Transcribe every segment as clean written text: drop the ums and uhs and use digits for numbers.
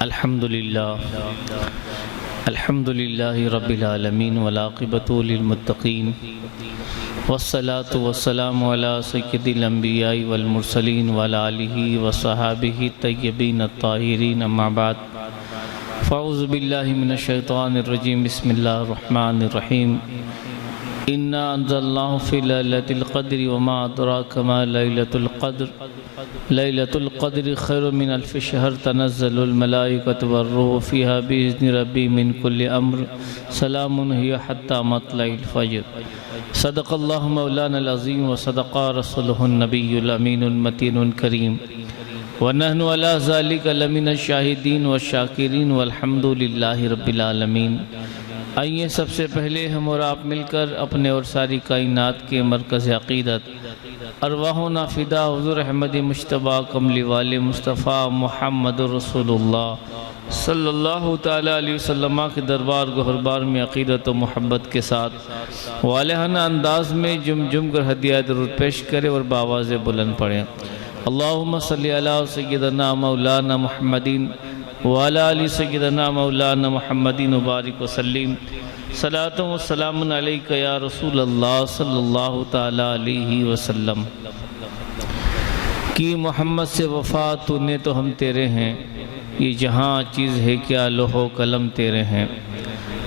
الحمدللہ رب العالمین والعاقبۃ للمتقین والصلاة والسلام علی سید الانبیاء والمرسلین وعلی آلہ وصحابہ الطیبین الطاہرین اما بعد فاعوذ باللہ من الشیطان الرجیم بسم اللہ الرحمن الرحیم انا انزلناہ فی لیلۃ القدر وما ادراک ما لیلۃ القدر لیلۃ القدر خیر من الف شہر تنزل الملائکۃ والروح فیہا بإذن ربی من کل امر سلام ہی حتی مطلع الفجر صدق اللہ مولانا العظیم وصدق رسولہ النبی الامین المتین الکریم ونحن علی ذلک لمن الشاہدین والشاکرین والحمد للہ رب العالمین۔ آئیے سب سے پہلے ہم اور آپ مل کر اپنے اور ساری کائنات کے مرکز عقیدت ارواحنا فدا حضور احمد مجتبیٰ کملی والے مصطفیٰ محمد رسول اللہ صلی اللہ تعالیٰ علیہ وسلم کے دربار گہربار میں عقیدت و محبت کے ساتھ والہانہ انداز میں جم کر ہدیہ درود پیش کرے اور بآواز بلند پڑھیں۔ اللہم صلی علی سیدنا مولانا محمدین وعلی آل سیدنا مولانا محمدین وبارک وسلم صلاۃ و سلام علیک یا رسول اللہ صلی اللہ تعالیٰ علیہ وسلم۔ کی محمد سے وفا تو نے تو ہم تیرے ہیں، یہ جہاں چیز ہے کیا لوح و قلم تیرے ہیں۔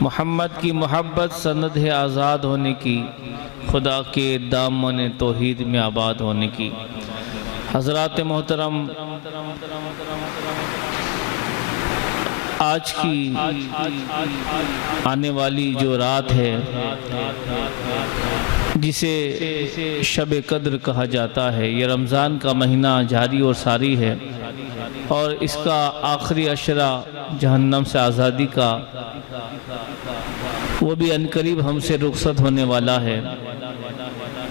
محمد کی محبت سند ہے آزاد ہونے کی، خدا کے دامن توحید میں آباد ہونے کی۔ حضرات محترم، آج کی آنے والی جو رات ہے جسے شب قدر کہا جاتا ہے، یہ رمضان کا مہینہ جاری اور ساری ہے اور اس کا آخری عشرہ جہنم سے آزادی کا وہ بھی عنقریب ہم سے رخصت ہونے والا ہے۔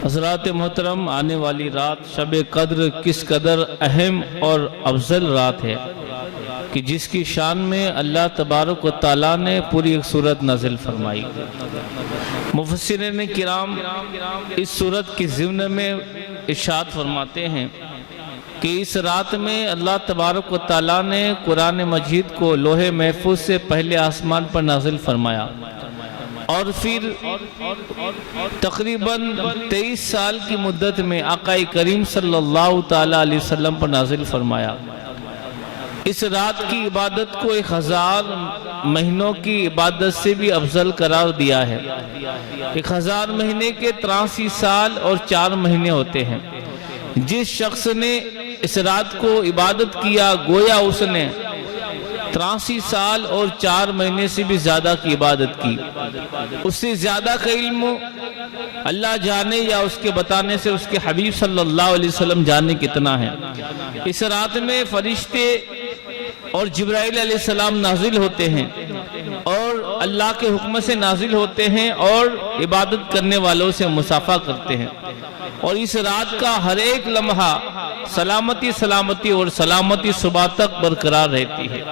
حضرات محترم، آنے والی رات شب قدر کس قدر اہم اور افضل رات ہے کہ جس کی شان میں اللہ تبارک و تعالیٰ نے پوری ایک سورت نازل فرمائی۔ مفسرین کرام اس سورت کی ضمن میں ارشاد فرماتے ہیں کہ اس رات میں اللہ تبارک و تعالیٰ نے قرآن مجید کو لوح محفوظ سے پہلے آسمان پر نازل فرمایا اور پھر تقریباً 23 سال کی مدت میں آقا کریم صلی اللہ تعالیٰ علیہ وسلم پر نازل فرمایا۔ اس رات کی عبادت کو 1000 مہینوں کی عبادت سے بھی افضل قرار دیا ہے۔ 1000 مہینے کے 83 سال اور 4 مہینے ہوتے ہیں۔ جس شخص نے اس رات کو عبادت کیا گویا اس نے 83 سال اور 4 مہینے سے بھی زیادہ کی عبادت کی۔ اس سے زیادہ کا علم اللہ جانے یا اس کے بتانے سے اس کے حبیب صلی اللہ علیہ وسلم جانے کتنا ہے۔ اس رات میں فرشتے اور جبرائیل علیہ السلام نازل ہوتے ہیں اور اللہ کے حکم سے نازل ہوتے ہیں اور عبادت کرنے والوں سے مصافحہ کرتے ہیں، اور اس رات کا ہر ایک لمحہ سلامتی اور سلامتی صبح تک برقرار رہتی ہے۔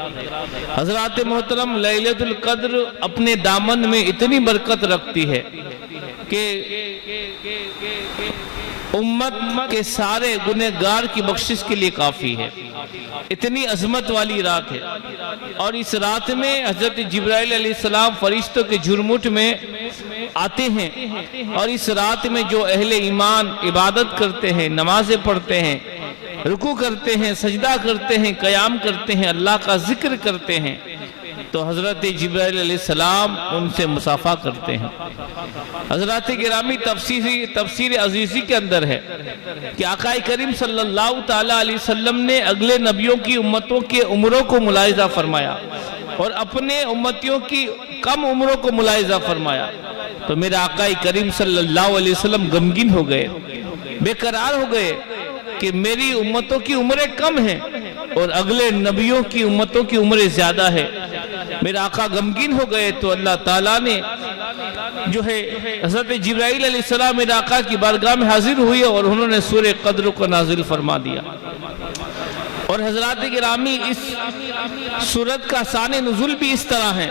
حضرات محترم، لیلۃ القدر اپنے دامن میں اتنی برکت رکھتی ہے کہ امت کے سارے گنہگار کی بخشش کے لیے کافی ہے۔ اتنی عظمت والی رات ہے، اور اس رات میں حضرت جبرائیل علیہ السلام فرشتوں کے جھرمٹ میں آتے ہیں، اور اس رات میں جو اہل ایمان عبادت کرتے ہیں، نمازیں پڑھتے ہیں، رکوع کرتے ہیں، سجدہ کرتے ہیں، قیام کرتے ہیں، اللہ کا ذکر کرتے ہیں، تو حضرت جبرائیل علیہ السلام ان سے مصافحہ کرتے ہیں۔ حضرات گرامی، تفسیر عزیزی کے اندر ہے کہ آقا کریم صلی اللہ تعالیٰ علیہ وسلم نے اگلے نبیوں کی امتوں کے عمروں کو ملاحظہ فرمایا اور اپنے امتیوں کی کم عمروں کو ملاحظہ فرمایا، تو میرے آقا کریم صلی اللہ علیہ وسلم غمگین ہو گئے، بے قرار ہو گئے کہ میری امتوں کی عمریں کم ہیں اور اگلے نبیوں کی امتوں کی عمریں زیادہ ہے۔ میرے آقا غمگین ہو گئے تو اللہ تعالیٰ نے جو ہے حضرت جبرائیل علیہ السلام میرے آقا کی بارگاہ میں حاضر ہوئے اور انہوں نے سورہ قدر کو نازل فرما دیا۔ اور حضرات گرامی، اس سورت کا شان نزول بھی اس طرح ہے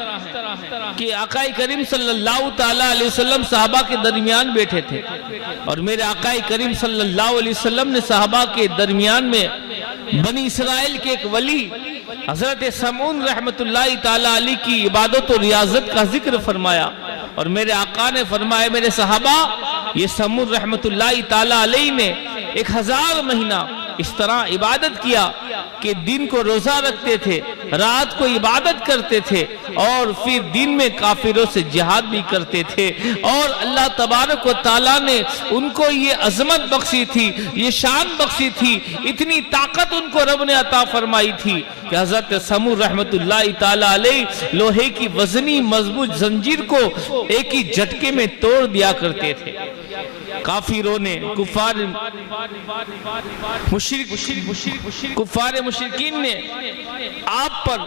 کہ آقا کریم صلی اللہ تعالیٰ علیہ وسلم صحابہ کے درمیان بیٹھے تھے، اور میرے آقا کریم صلی اللہ علیہ وسلم نے صحابہ کے درمیان میں بنی اسرائیل کے ایک ولی حضرت سمعون رحمت اللہ تعالیٰ علیہ کی عبادت و ریاضت کا ذکر فرمایا، اور میرے آقا نے فرمایا میرے صحابہ یہ سمعون رحمت اللہ تعالیٰ علیہ نے 1000 مہینہ اس طرح عبادت کیا کہ دن کو روزہ رکھتے تھے، رات کو عبادت کرتے تھے، اور پھر دن میں کافروں سے جہاد بھی کرتے تھے، اور اللہ تبارک و تعالیٰ نے ان کو یہ عظمت بخشی تھی، یہ شان بخشی تھی، اتنی طاقت ان کو رب نے عطا فرمائی تھی کہ حضرت سمعون رحمت اللہ تعالیٰ علیہ لوہے کی وزنی مضبوط زنجیر کو ایک ہی جھٹکے میں توڑ دیا کرتے تھے۔ کافروں نے، کفار مشرکین نے آپ پر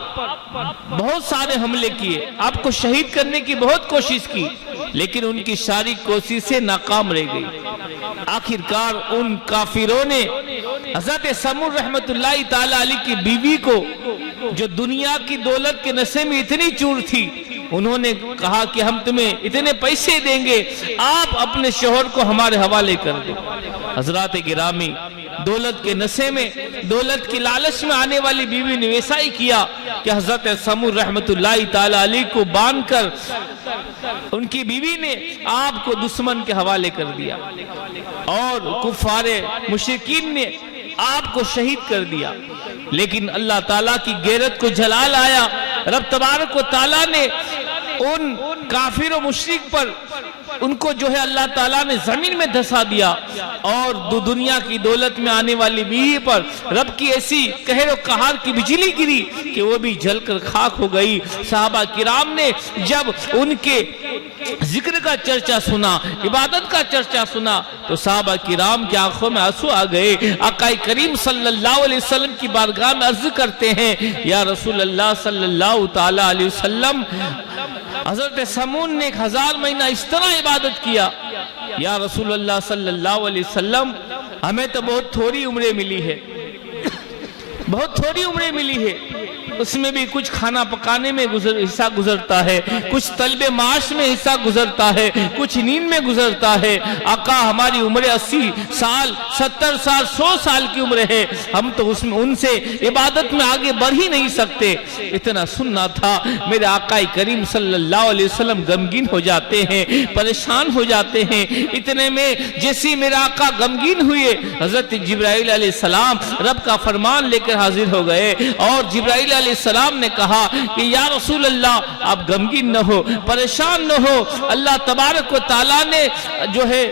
بہت سارے حملے کیے، آپ کو شہید کرنے کی بہت کوشش کی، لیکن ان کی ساری کوششیں ناکام رہ گئی۔ آخرکار ان کافروں نے حضرت سمعون رحمت اللہ تعالیٰ علیہ کی بیوی کو، جو دنیا کی دولت کے نشے میں اتنی چور تھی، انہوں نے کہا کہ ہم تمہیں اتنے پیسے دیں گے، آپ اپنے شوہر کو ہمارے حوالے کر دیں۔ حضرات گرامی، دولت کے نشے میں، دولت کی لالچ میں آنے والی بیوی نے ویسا ہی کیا کہ حضرت سمعون رحمت اللہ تعالیٰ علیہ کو باندھ کر ان کی بیوی نے آپ کو دشمن کے حوالے کر دیا، اور کفار مشرکین نے آپ کو شہید کر دیا۔ لیکن اللہ تعالیٰ کی غیرت کو جلال آیا، رب تبارک و تعالیٰ نے ان کافر و مشرک پر ان کو جو ہے اللہ تعالیٰ نے زمین میں دھسا دیا، اور دنیا کی دولت میں آنے والی بیوی پر رب کی ایسی قہر و قہار کی بجلی گری کہ وہ بھی جل کر خاک ہو گئی۔ صحابہ کرام نے جب ان کے ذکر کا چرچا سنا، عبادت کا چرچا سنا، تو صحابہ کرام کی آنکھوں میں آنسو آ گئے۔ آقا کریم صلی اللہ علیہ وسلم کی بارگاہ میں عرض کرتے ہیں، یا رسول اللہ صلی اللہ تعالیٰ علیہ وسلم، حضرت سمعون نے 1000 مہینہ اس طرح عبادت کیا، یا رسول اللہ صلی اللہ علیہ وسلم ہمیں تو بہت تھوڑی عمریں ملی ہے، بہت تھوڑی عمریں ملی ہے، اس میں بھی کچھ کھانا پکانے میں حصہ گزرتا ہے، کچھ طلب معاش میں حصہ گزرتا ہے، کچھ نیند میں گزرتا ہے۔ آقا ہماری عمر 80 سال 70 سال 100 سال کی عمر ہے، ہم تو ان سے عبادت میں آگے بڑھ ہی نہیں سکتے۔ اتنا سننا تھا، میرے آقا کریم صلی اللہ علیہ وسلم غمگین ہو جاتے ہیں، پریشان ہو جاتے ہیں۔ اتنے میں جیسی میرے آقا غمگین ہوئے، حضرت جبرائیل علیہ السلام رب کا فرمان لے کر حاضر ہو گئے، اور جبرائیل علیہ السلام نے کہا کہ یا رسول اللہ آپ غمگین نہ ہو، پریشان نہ ہو۔ اللہ تبارک و تعالیٰ نے جو ہے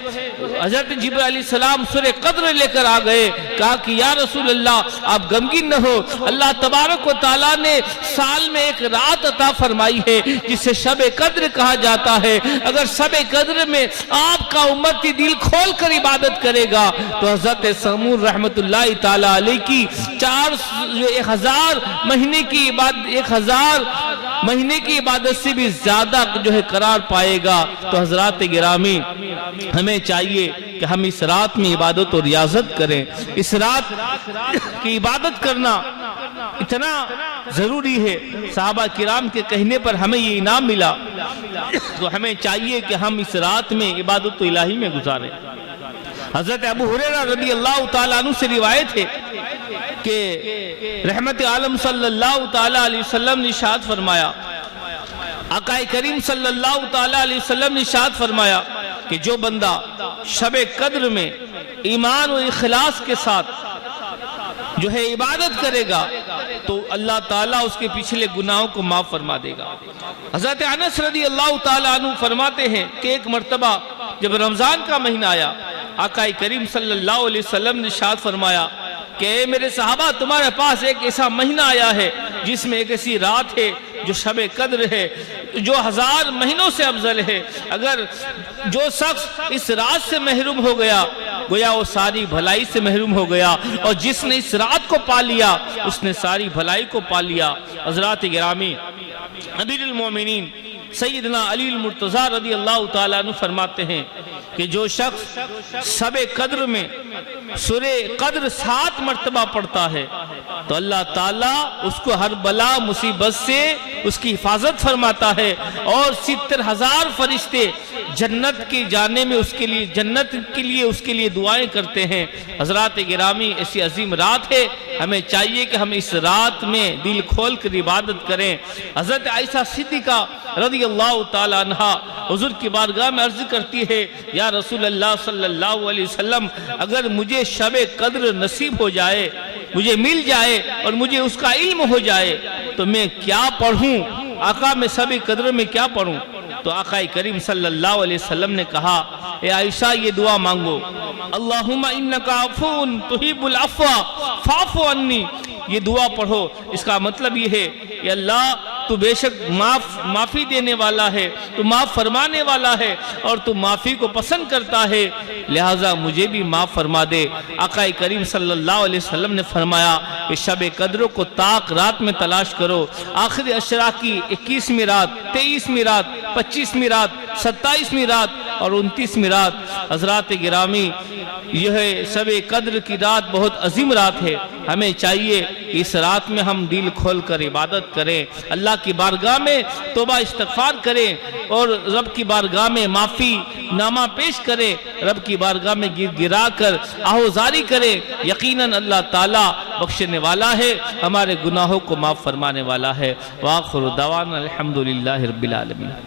حضرت جبرائیل علیہ السلام سورہ قدر لے کر آ گئے، کہا کہ یا رسول اللہ آپ غمگین نہ ہو، اللہ تبارک و تعالیٰ نے سال میں ایک رات عطا فرمائی ہے جسے شب قدر کہا جاتا ہے۔ اگر شب قدر میں آپ کا امتی دل کھول کر عبادت کرے گا تو حضرت سمعون رحمت اللہ تعالیٰ علیہ کی 1000 مہینے کی عبادت 1000 مہینے کی عبادت سے بھی زیادہ جو ہے قرار پائے گا۔ تو حضرات گرامی، ہمیں چاہیے کہ ہم اس رات میں عبادت اور ریاضت کریں۔ اس رات کی عبادت کرنا اتنا ضروری ہے، صحابہ کرام کے کہنے پر ہمیں یہ انعام ملا، تو ہمیں چاہیے کہ ہم اس رات میں عبادت الہی میں گزاریں۔ حضرت ابو ہریرہ رضی اللہ تعالیٰ عنہ سے روایت ہے کہ رحمت عالم صلی اللہ تعالیٰ علیہ وسلم نے ارشاد فرمایا، آقا کریم صلی اللہ تعالیٰ علیہ وسلم نے ارشاد فرمایا کہ جو بندہ شب قدر میں ایمان و اخلاص کے ساتھ جو ہے عبادت کرے گا تو اللہ تعالیٰ اس کے پچھلے گناہوں کو معاف فرما دے گا۔ حضرت انس رضی اللہ تعالیٰ عنہ فرماتے ہیں کہ ایک مرتبہ جب رمضان کا مہینہ آیا، آقا کریم صلی اللہ علیہ وسلم نے ارشاد فرمایا کہ اے میرے صحابہ، تمہارے پاس ایک ایسا مہینہ آیا ہے جس میں ایک ایسی رات ہے جو شب قدر ہے، جو 1000 مہینوں سے افضل ہے۔ اگر جو شخص اس رات سے محروم ہو گیا گویا وہ ساری بھلائی سے محروم ہو گیا، اور جس نے اس رات کو پا لیا اس نے ساری بھلائی کو پا لیا۔ حضرات گرامی، امیر المومنین سیدنا علی المرتضیٰ رضی اللہ تعالیٰ عنہ فرماتے ہیں کہ جو شخص شب قدر میں سورہ قدر 7 مرتبہ پڑھتا ہے تو اللہ تعالیٰ اس کو ہر بلا مصیبت سے اس کی حفاظت فرماتا ہے، اور 70,000 فرشتے جنت کے جانے میں اس کے لیے، جنت کے لیے اس کے لیے دعائیں کرتے ہیں۔ حضرات گرامی، ایسی عظیم رات ہے، ہمیں چاہیے کہ ہم اس رات میں دل کھول کر عبادت کریں۔ حضرت عائشہ صدیقہ رضی اللہ تعالیٰ عنہ حضور کی بارگاہ میں عرض کرتی ہے، یا رسول اللہ صلی اللہ علیہ وسلم، اگر مجھے شب قدر نصیب ہو جائے، مجھے مل جائے اور مجھے اس کا علم ہو جائے تو میں کیا پڑھوں؟ آقا میں شب قدر میں کیا پڑھوں؟ تو آقا کریم صلی اللہ علیہ وسلم نے کہا، اے عائشہ یہ دعا مانگو، اللہم انکا عفون تحب العفو فاعف عنی۔ یہ دعا پڑھو، اس کا مطلب یہ ہے کہ اللہ تو بے شک معافی دینے والا ہے، تو معاف فرمانے والا ہے، اور تو معافی کو پسند کرتا ہے، لہٰذا مجھے بھی معاف فرما دے۔ آقا کریم صلی اللہ علیہ وسلم نے فرمایا کہ شب قدر کو طاق رات میں تلاش کرو، آخری عشرہ کی 21ویں رات، 23ویں رات، 25ویں رات، 27ویں رات اور 29ویں رات۔ حضرات گرامی، یہ شب قدر کی رات بہت عظیم رات ہے، ہمیں چاہیے اس رات میں ہم دل کھول کر عبادت کریں، اللہ کی بارگاہ میں توبہ استغفار کریں، اور رب کی بارگاہ میں معافی نامہ پیش کریں، رب کی بارگاہ میں گر گرا کر آہوزاری کریں۔ یقیناً اللہ تعالیٰ بخشنے والا ہے، ہمارے گناہوں کو معاف فرمانے والا ہے۔ وآخر دعوانا الحمدللہ رب العالمین۔